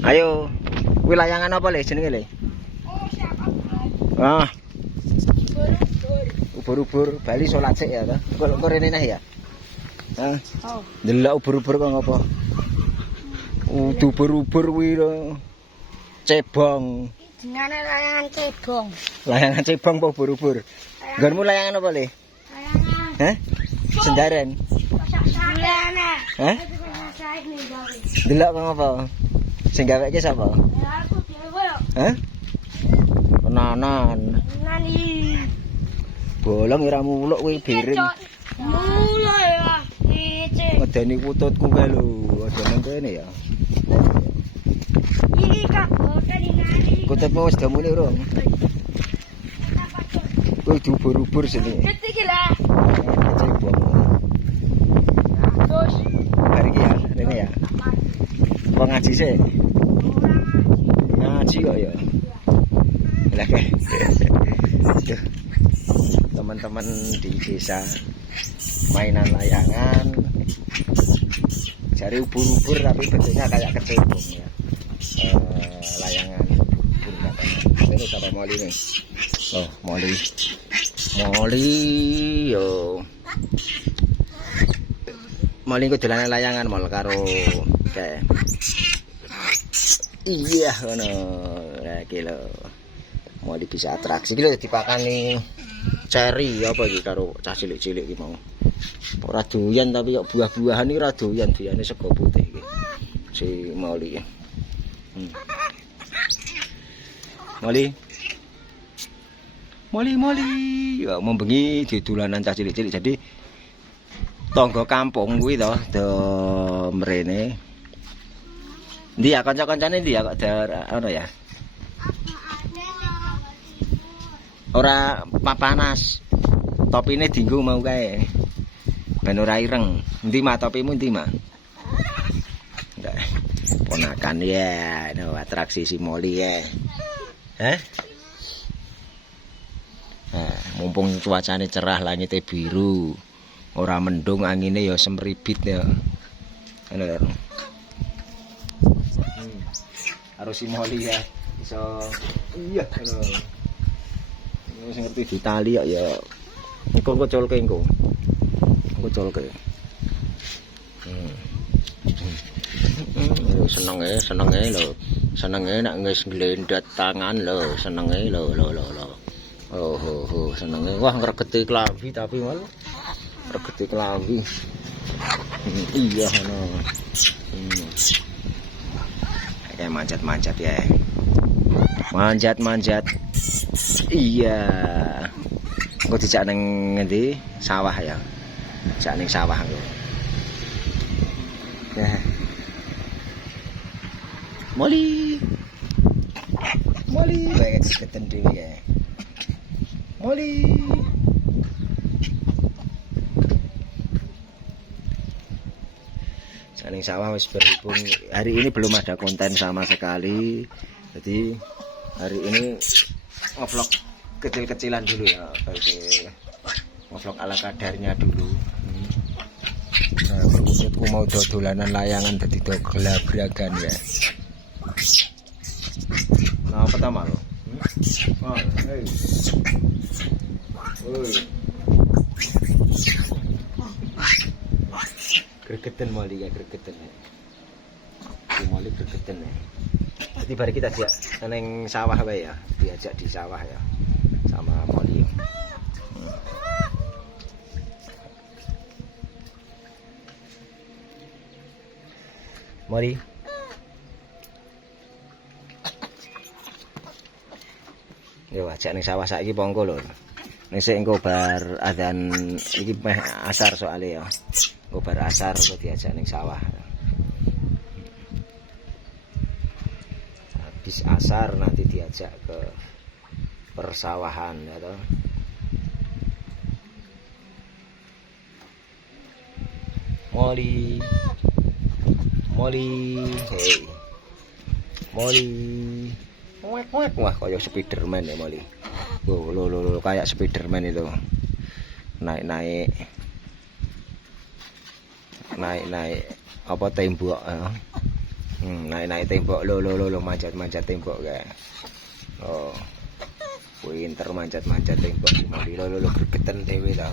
Ayo, kuwi layangan apa le jenenge le? Oh, siapa? Ah, Ubur-ubur. ubur-ubur Bali salat sik ya to. Kok rene neh ya? Hah? Oh. Delok ubur-ubur kok ngopo? Ubur-ubur kuwi lho. Cebong. Jenenge layangan cebong. Layangan cebong apa ubur-ubur? Nggonmu layangan apa le? Layangan. Hah? Sendaren. Bulana. Hah? Delok kok ngopo? Sing gaweke sapa? Ya aku dhewe kok. Hah? Penanan. Nani. Bolong ora muluk kuwi biring. Mula ya. Iki. Medeni kututku kae lho, aja nang kene ya. Iki kabote nani. Kututmu wis damune urung? Kuwi diubur-ubur sini. Gede iki lah. Cebong. Terus Bar iki ya, rene ya. Apa ngaji sih? Ngaji kok ya. Lah kae. Teman-teman di desa mainan layangan. Jari ubur-ubur tapi bentuknya kayak kecebong ya. Layangan ubur katanya. Ini sampai moli nih. Oh, moli. Moli yo. Moli ku dolanan layangan mal karo kayak. Iya ngono. Lah iki lho. Moli bisa atraksi iki lho dipakani ceri apa iki karo cah cilik-cilik iki mau. Ora doyan tapi kok buah-buahan iki ora doyan, doyane sego putih iki. Si Moli. Moli. Moli. Ya mau bengi didolanan cah cilik-cilik. Jadi tangga kampung kuwi to, mrene. Ndi ya kanca-kancane ndi ya kok ono ya. Ora papanas. Topine dienggo mau kae. Ben ora ireng. Endi mah topimu endi mah? Enggak. Ponakan ya, no atraksi si Moli ya. Hah? Nah, mumpung cuacane cerah, langite biru. Ora mendung, angine ya semribit ya. Ngono lho. Harus si Moli ya. Iso iya ngono. Wis ngerti ditali kok ya. Engko colke engko. Engko colke. Senenge lho. Senenge nek wis glendhat tangan lho, senenge lho. Oh, senenge. Wah, ngregeti klambi tapi malu. Ngregeti klambi. Iya ngono. Kayak manjat-manjat ya. Manjat. Iya. Engko dijak ning ngendi? Sawah ya. Dijak ning sawah engko. Nah. Moli, kayak keten dhewe ya. Moli. Saning sawah wis berhubung. Hari ini belum ada konten sama sekali. Jadi hari ini ngevlog kecil-kecilan dulu ya, ngevlog ala kadarnya dulu. Nah, maksudku mau dolanan layangan dadi gelagagan ya. Nah, pertama lo. Oh, hey. Gregeten Moli ya, gregeten ya. Si Moli gregeten ya. Jadi bari kita ajak neng sawah wae ya, diajak di sawah ya sama Moli. Moli. Yo ajak ning sawah saiki pongko lho. Nek sik engko bar adzan iki meh asar soalé ya. Engko bar asar kok diajak ning sawah. Habis asar nanti diajak ke persawahan ya toh. Moli. Hey. Moli. Wah, kayak Spiderman ya Moli. Lo kayak Spiderman itu. Naik apa tembok ya. Naik tembok lo manjat tembok kayak. Oh. Pinter manjat tembok moli lo gregetan dhewe to.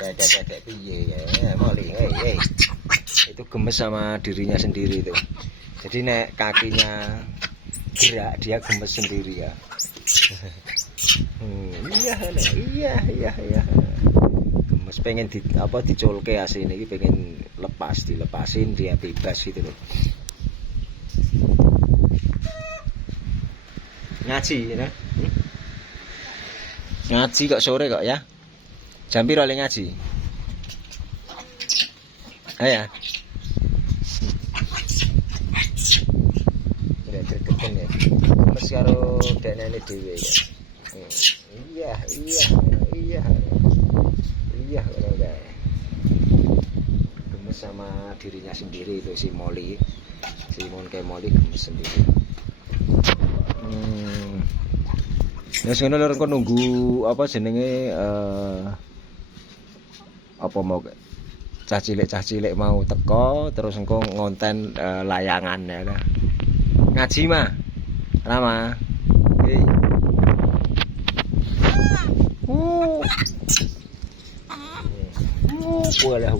Dadek piye ya moli. Hey. Itu gemes sama dirinya sendiri itu. Jadi nek kakinya gerak dia gemes sendiri ya. Iya. Gemes pengen dicolke asine iki pengen dilepasin dia bebas gitu loh. Ngaji ya. Ngaji kok sore kok ya. Jam piro le ngaji? Ya. Udah gregetan ya. Gemes karo denene dhewe ya. Iya kalau kayak gemes sama dirinya sendiri itu si Molly, Monkey Molly gemes sendiri. Ya ngono lho engko nunggu apa jenenge apa mau cah cilik mau teko terus engko ngonten layangan ya. Ngaji mah. Rama. Hei. Walah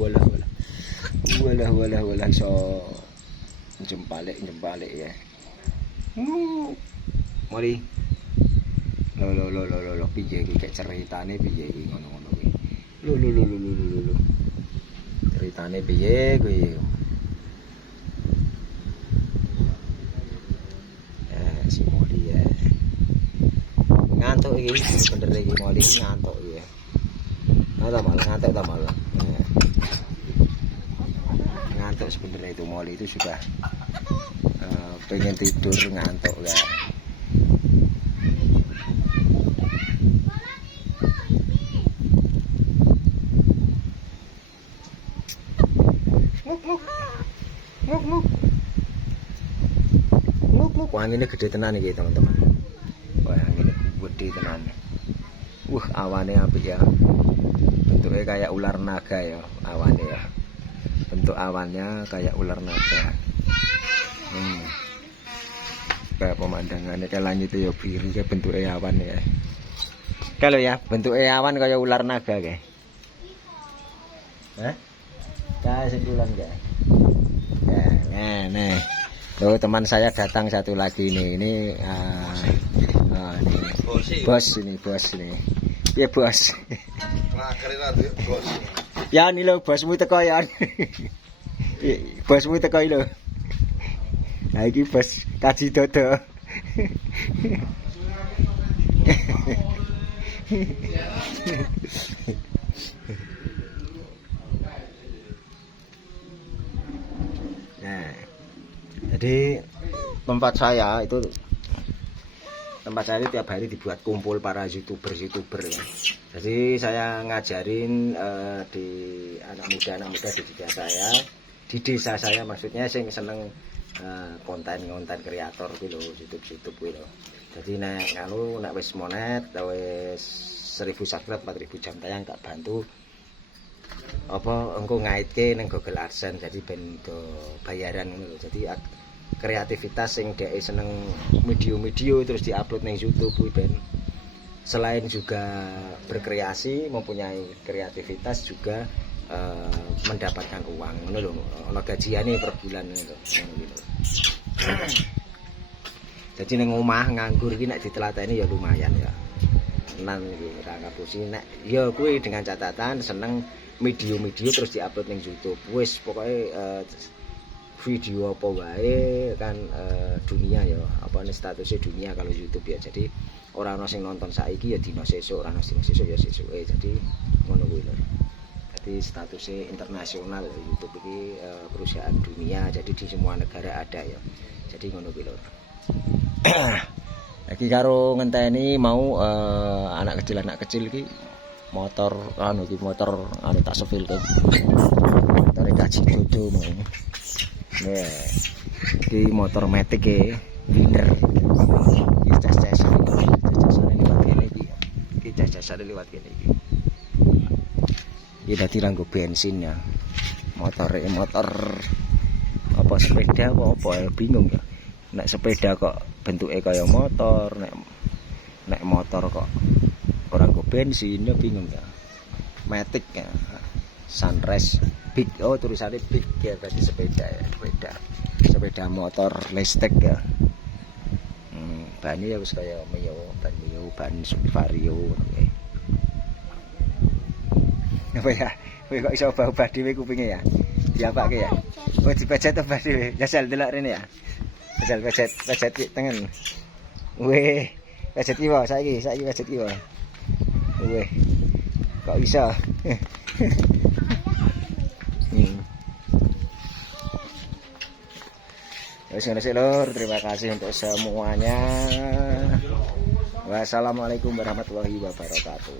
so jempalik ya. Mari. Lo piye iki kek ceritane piye iki ngono-ngono kuwi. Lo. Ceritane piye kuwi? Si Moli ya. Ngantuk iki bener iki Moli ngantuk ya. Ngantuk ta malah. Ngantuk sebenarnya itu Moli itu sudah pengen tidur ngantuk ya. Nguk. Anginnya gede tenan iki teman-teman. Wah, anginnya gede tenan. Awannya apik ya. Bentuknya kayak ular naga ya awannya ya. Bentuk awannya kayak ular naga. Kayak pemandangannya kayak langit itu ya biru kayak bentuknya awan ya. Kalau ya bentuknya awan kayak ular naga kayak. Kayak sentulan kayak. Nah. Tuh teman saya datang satu lagi nih. Ini bos ini. Ya bos. Ya nih lo bosmu teko ya. Bosmu teko lho. Nah iki bos kaji dodo. Nah, jadi tempat saya itu tiap hari dibuat kumpul para youtuber ya. Jadi saya ngajarin di anak muda di desa saya maksudnya sing seneng konten kreator gitu YouTube gitu. Jadi nek wis monet wis 1000 subscribe 4000 jam tayang tak bantu apa engko ngaitke ning Google AdSense jadi ben do bayaran ngono lho. Jadi kreativitas sing dhek seneng video-video terus diupload ning YouTube kuwi ben selain juga berkreasi mempunyai kreativitas juga mendapatkan uang ngono lho. Ana gajiane per bulan ngono gitu. Jadi ning omah nganggur iki nek ditelateni ya lumayan ya. Tenan iki ora ngapusi nek ya kuwi dengan catatan seneng video-video terus diupload ning YouTube. Wis pokoke video apa wae kan dunia ya, apa nih statusnya dunia kalau YouTube ya. Jadi orang sing nonton saiki ya dino sesuk, orang sing sesuk ya sesuke. Jadi ngono kuwi lho. Jadi statusnya internasional YouTube ini perusahaan dunia. Jadi di semua negara ada ya. Jadi ngono kuwi lho. Lagi karo ngenteni mau anak kecil iki motor motor tak sepil ke motor kaji dodo mau ya iki motor matic e winner iki cas-casan lewat kene iki iki dadi ranggo bensin ya motor apa sepeda apa ya bingung ya. Nek sepeda kok bentuknya kayak motor, nek motor kok orang go bensin ya bingung ya. Matic ya. Sunrise big, oh tulisannya big ya tadi sepeda ya, sepeda motor listrik ya. Bannya ya wis kaya ban Vario oke. Apa ya? Kowe kok iso ubah dhewe kupinge ya? Diapake ya? Oh dipecet ubah dhewe. Jajal delok rene ya. Jajal pecet tengen. Weh, pecet kiwa saiki pecet kiwa. Weh. Kok iso? Wis ngono sik lur, terima kasih untuk semuanya. Wassalamualaikum warahmatullahi wabarakatuh.